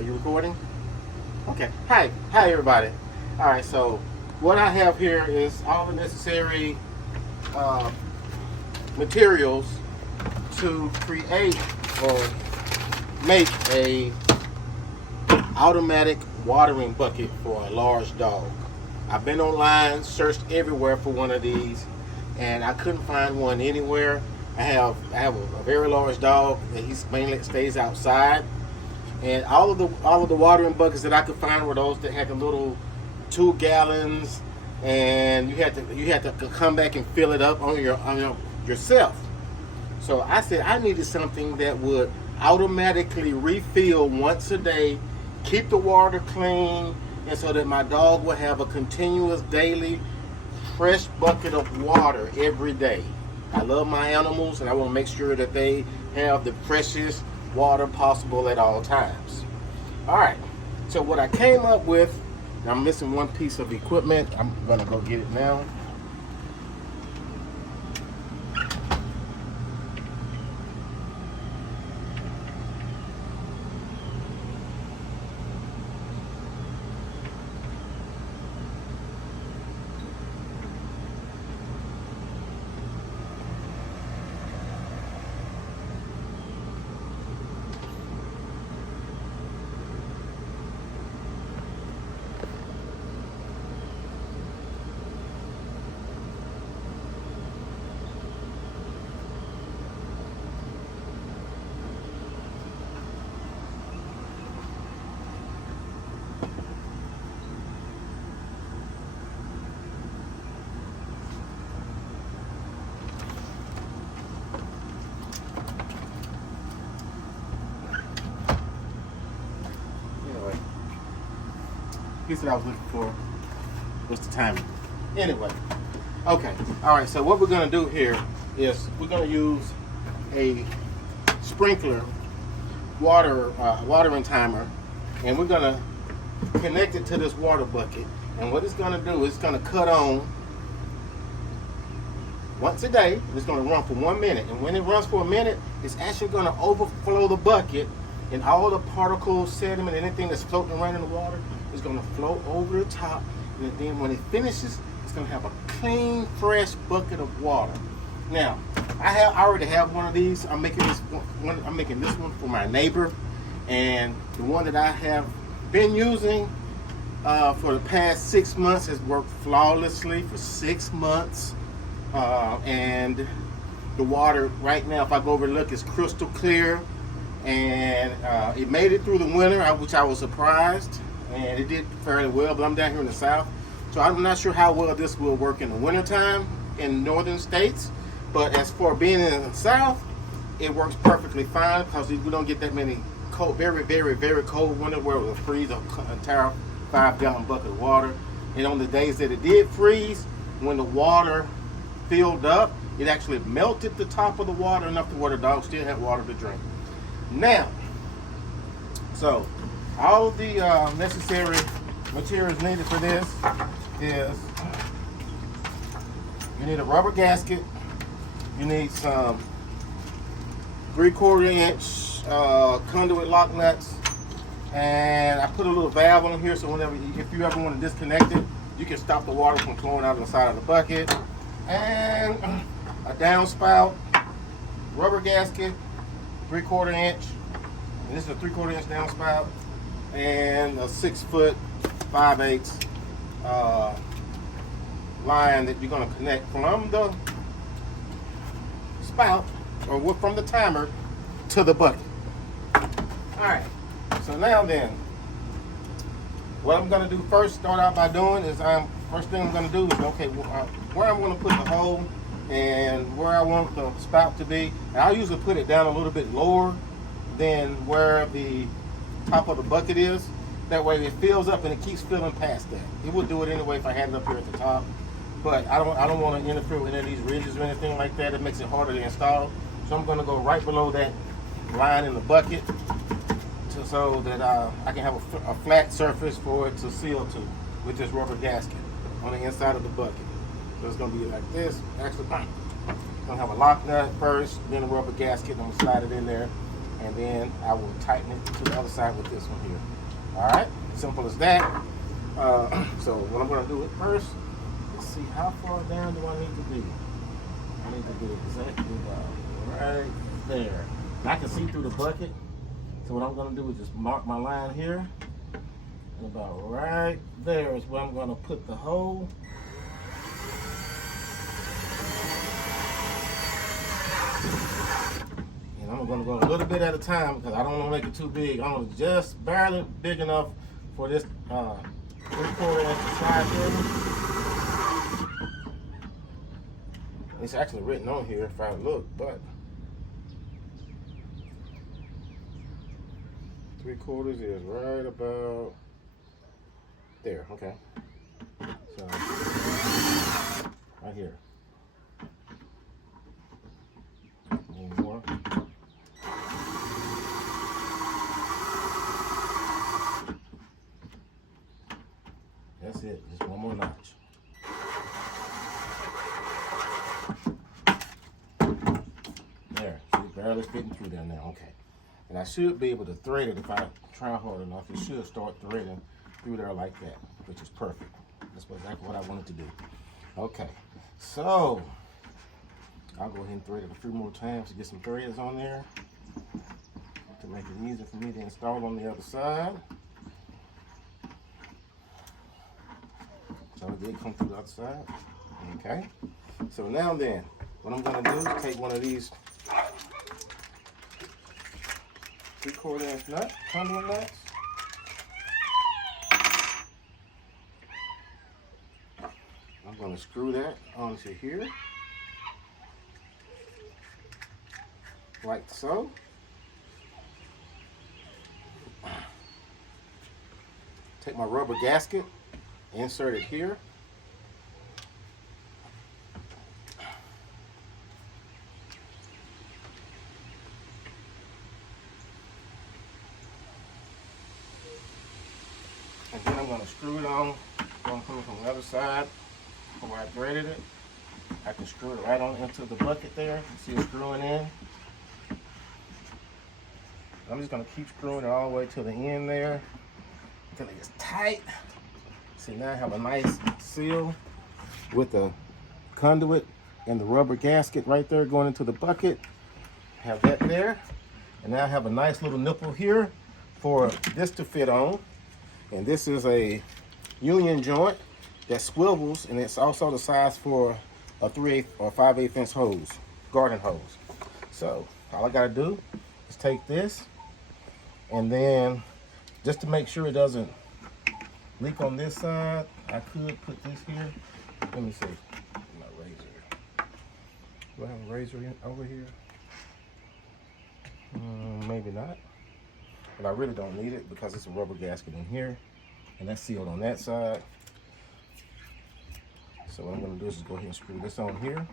Are you recording? Okay. Hi everybody. All right. So what I have here is all the necessary uh, materials to create or make a automatic watering bucket for a large dog. I've been online, searched everywhere for one of these, and I couldn't find one anywhere. I have a very large dog, and he mainly stays outside. And all of the watering buckets that I could find were those that had the little 2 gallons, and you had to come back and fill it up on yourself. So I said I needed something that would automatically refill once a day, keep the water clean, and so that my dog would have a continuous daily fresh bucket of water every day. I love my animals and I want to make sure that they have the freshest water possible at all times. All right, so what I came up with, I'm missing one piece of equipment. I'm gonna go get it now. Anyway, piece that I was looking for was the timing. Anyway, okay, all right. So what we're gonna do here is we're gonna use a sprinkler watering timer, and we're gonna connect it to this water bucket. And what it's gonna do is it's gonna cut on once a day. It's gonna run for 1 minute, and when it runs for a minute, it's actually gonna overflow the bucket, and all the particles, sediment, anything that's floating around in the water is gonna flow over the top. And then when it finishes, it's gonna have a clean, fresh bucket of water. Now, I already have one of these. I'm making this one for my neighbor, and the one that I have been using for the past 6 months has worked flawlessly for 6 months. And the water right now, if I go overlook, is crystal clear, and it made it through the winter, which I was surprised, and it did fairly well. But I'm down here in the south, so I'm not sure how well this will work in the wintertime in northern states. But as for being in the south, it works perfectly fine because we don't get that many cold, very, very, very cold winter where it will freeze an entire 5-gallon bucket of water. And on the days that it did freeze, when the water filled up, it actually melted the top of the water enough to where the dog still had water to drink. Now, so all of the necessary materials needed for this is you need a rubber gasket. You need some 3/4 inch conduit lock nuts, and I put a little valve on here so whenever, if you ever want to disconnect it, you can stop the water from flowing out of the side of the bucket. And a downspout, rubber gasket, 3/4 inch, and this is a 3/4 inch downspout, and a 6 foot 5/8 line that you're going to connect from the spout or from the timer to the bucket. All right, so now then, what I'm going to do first, start out by doing is first thing I'm going to do is, okay, where I'm going to put the hole and where I want the spout to be. And I'll usually put it down a little bit lower than where the top of the bucket is. That way it fills up and it keeps filling past that. It would do it anyway if I had it up here at the top. But I don't want to interfere with any of these ridges or anything like that. It makes it harder to install. So I'm going to go right below that line in the bucket so that I can have a flat surface for it to seal to with this rubber gasket on the inside of the bucket. So it's going to be like this. Actually, I'm going to have a lock nut first, then a rubber gasket, and I'm going to slide it in there. and then I will tighten it to the other side with this one here. All right, simple as that. So what I'm going to do it first, let's see how far down do I need to be. I need to be exactly about right there. And I can see through the bucket. So what I'm going to do is just mark my line here. And about right there is where I'm going to put the hole. And I'm going to go a little bit at a time because I don't want to make it too big. I'm going to just barely big enough for this 3/4 inch slide here. It's actually written on here if I look, but 3/4 is right about there. Okay, so right here. One more. That's it. Just one more notch. There. See, barely fitting through there now. Okay. And I should be able to thread it if I try hard enough. It should start threading through there like that, which is perfect. That's exactly what I wanted to do. Okay. So I'll go ahead and thread it a few more times to get some threads on there to make it easier for me to install on the other side. So it did come through the other side. Okay. So now then, what I'm going to do is take one of these 3/4 inch nut, conduit nuts. I'm going to screw that onto here, like so. Take my rubber gasket, insert it here. And then I'm going to screw it on, going from the other side where I threaded it. I can screw it right on into the bucket there. You see it screwing in. I'm just going to keep screwing it all the way to the end there until it gets tight. See, now I have a nice seal with the conduit and the rubber gasket right there going into the bucket. Have that there. And now I have a nice little nipple here for this to fit on. And this is a union joint that swivels, and it's also the size for a 3/8 or 5/8 inch hose, garden hose. So all I gotta do is take this, and then just to make sure it doesn't leak on this side, I could put this here. Let me see, my razor. Do I have a razor over here? Maybe not. But I really don't need it because it's a rubber gasket in here, and that's sealed on that side. So what I'm going to do is just go ahead and screw this on here.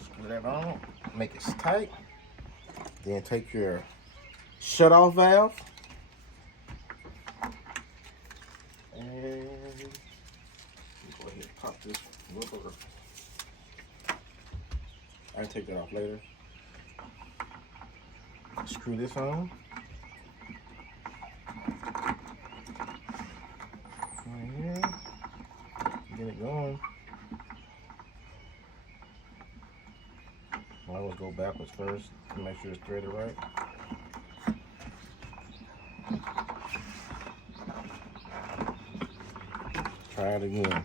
Screw that on, make it tight. Then take your shut-off valve and go ahead and pop this rubber. I can take that off later. Screw this on. Right here. Get it going. I always go backwards first to make sure it's threaded right. Try it again.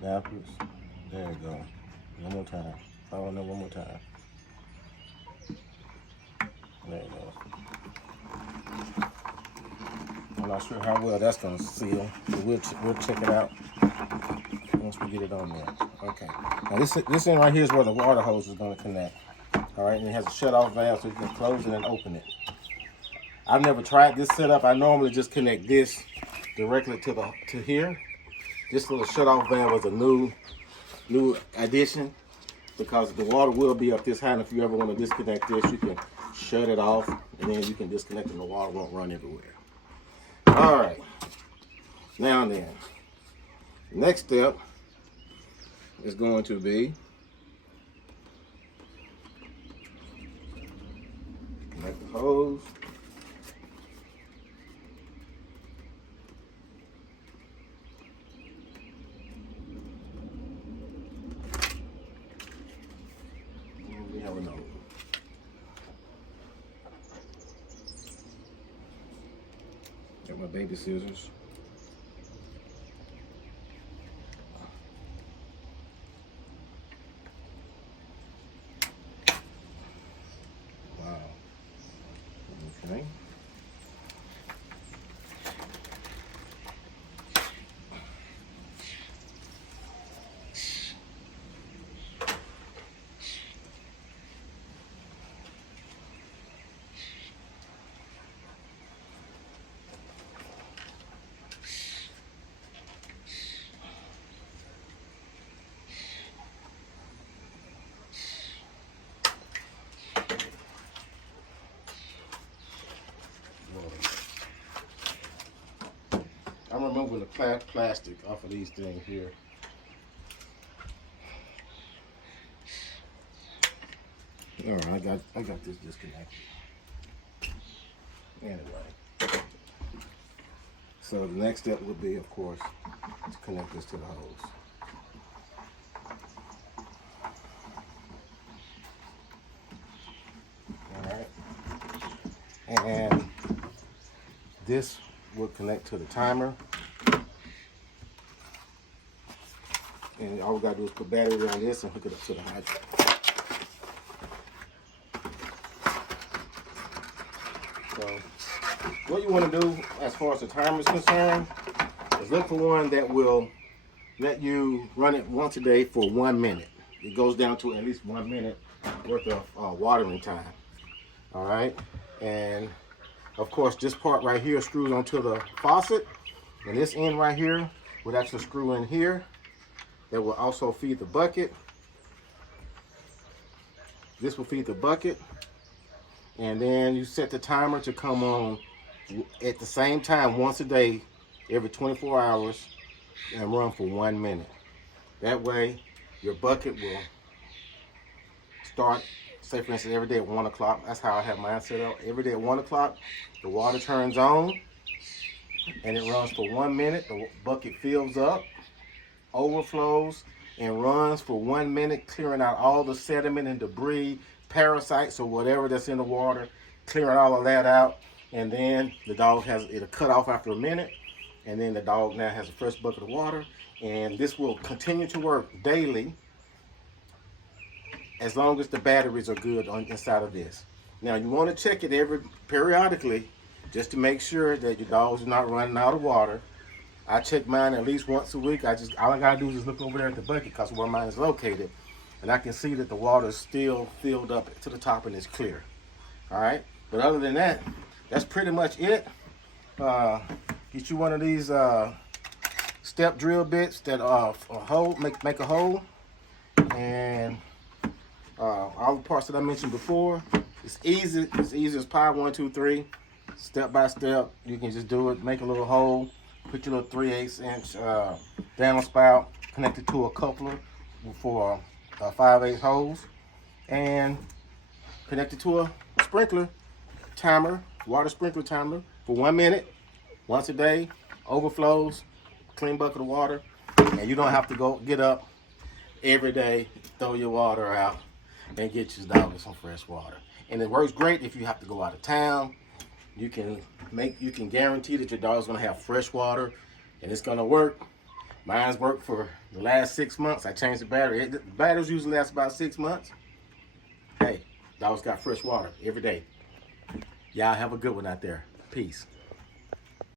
Backwards. There you go. One more time. Follow it one more time. There it goes. I'm not sure how well that's going to seal, but we'll check it out once we get it on there. Okay. Now this end right here is where the water hose is going to connect. All right, and it has a shut-off valve so you can close it and open it. I've never tried this setup. I normally just connect this directly to here. This little shut-off valve is a new addition because the water will be up this high, and if you ever want to disconnect this, you can shut it off, and then you can disconnect it and the water won't run everywhere. All right, now then, next step is going to be hose. And we have a nose. Got my baby scissors. Wow. Okay. I'm removing the plastic off of these things here. All right, I got this disconnected. Anyway, so the next step would be, of course, to connect this to the hose. All right, and this will connect to the timer. And all we gotta do is put battery on this and hook it up to the hydrant. So what you want to do as far as the timer is concerned is look for one that will let you run it once a day for 1 minute. It goes down to at least 1 minute worth of watering time. All right, and of course this part right here screws onto the faucet, and this end right here would actually screw in here. That will also feed the bucket. This will feed the bucket. And then you set the timer to come on at the same time once a day, every 24 hours, and run for 1 minute. That way, your bucket will start, say for instance, every day at 1 o'clock. That's how I have mine set up. Every day at 1 o'clock, the water turns on, and it runs for 1 minute. The bucket fills up, overflows, and runs for 1 minute, clearing out all the sediment and debris, parasites or whatever that's in the water, clearing all of that out. And then the dog it'll cut off after a minute, and then the dog now has a fresh bucket of water. And this will continue to work daily as long as the batteries are good inside of this. Now you want to check it periodically just to make sure that your dogs are not running out of water. I check mine at least once a week. All I gotta do is just look over there at the bucket because where mine is located, and I can see that the water is still filled up to the top and it's clear. All right, but other than that, that's pretty much it. Get you one of these step drill bits that make a hole, and all the parts that I mentioned before. It's easy as pie 1, 2, 3, step by step. You can just do it. Make a little hole. Put your little 3/8 inch downspout, connect it to a coupler for a 5/8 hose, and connect it to a sprinkler timer, water sprinkler timer for 1 minute, once a day, overflows, clean bucket of water, and you don't have to get up every day, throw your water out, and get your dog some fresh water. And it works great if you have to go out of town. You can guarantee that your dog's gonna have fresh water, and it's gonna work. Mine's worked for the last 6 months. I changed the battery. The batteries usually last about 6 months. Hey, dog's got fresh water every day. Y'all have a good one out there. Peace.